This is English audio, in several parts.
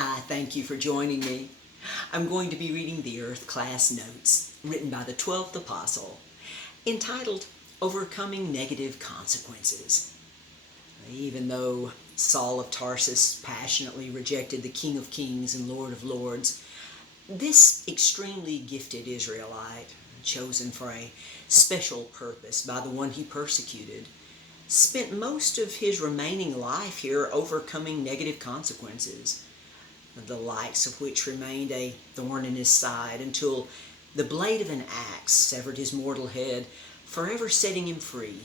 I thank you for joining me. I'm going to be reading the Earth Class Notes, written by the 12th Apostle, entitled Overcoming Negative Consequences. Even though Saul of Tarsus passionately rejected the King of Kings and Lord of Lords, this extremely gifted Israelite, chosen for a special purpose by the one he persecuted, spent most of his remaining life here overcoming negative consequences, the likes of which remained a thorn in his side until the blade of an axe severed his mortal head, forever setting him free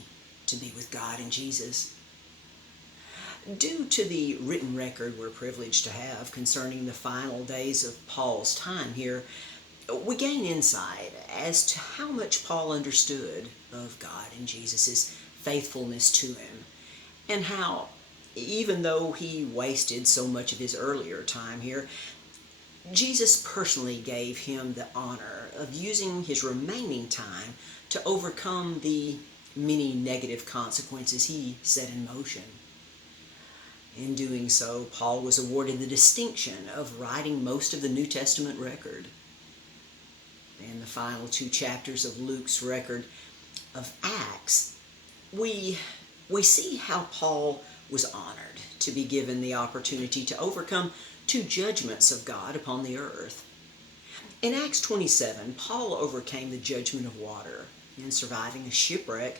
to be with God and Jesus. Due to the written record we're privileged to have concerning the final days of Paul's time here, we gain insight as to how much Paul understood of God and Jesus' faithfulness to him, and how, even though he wasted so much of his earlier time here, Jesus personally gave him the honor of using his remaining time to overcome the many negative consequences he set in motion. In doing so, Paul was awarded the distinction of writing most of the New Testament record. In the final 2 chapters of Luke's record of Acts, we see how Paul was honored to be given the opportunity to overcome 2 judgments of God upon the earth. In Acts 27, Paul overcame the judgment of water in surviving a shipwreck,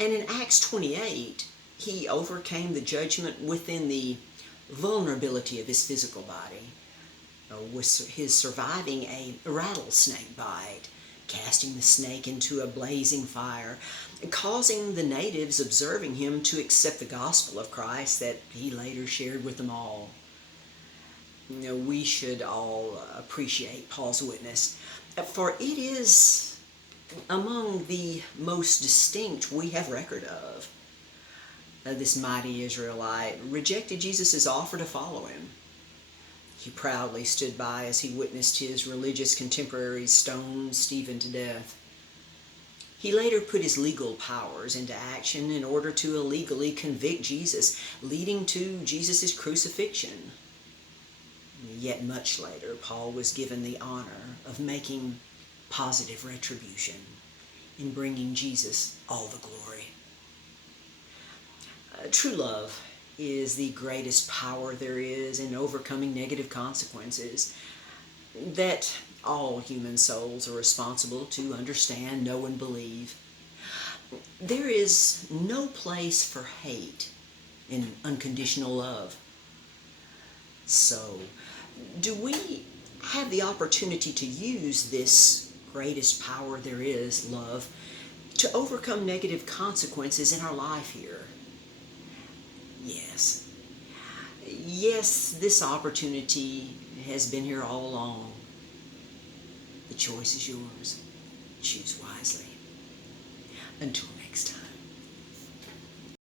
and in Acts 28, he overcame the judgment within the vulnerability of his physical body, with his surviving a rattlesnake bite, casting the snake into a blazing fire, causing the natives observing him to accept the gospel of Christ that he later shared with them all. We should all appreciate Paul's witness, for it is among the most distinct we have record of. This mighty Israelite rejected Jesus' offer to follow him. He proudly stood by as he witnessed his religious contemporaries stone Stephen to death. He later put his legal powers into action in order to illegally convict Jesus, leading to Jesus' crucifixion. Yet much later, Paul was given the honor of making positive retribution in bringing Jesus all the glory. True love is the greatest power there is in overcoming negative consequences that all human souls are responsible to understand, know, and believe. There is no place for hate in unconditional love. So, do we have the opportunity to use this greatest power there is, love, to overcome negative consequences in our life here? Yes. Yes, this opportunity has been here all along. The choice is yours. Choose wisely. Until next time.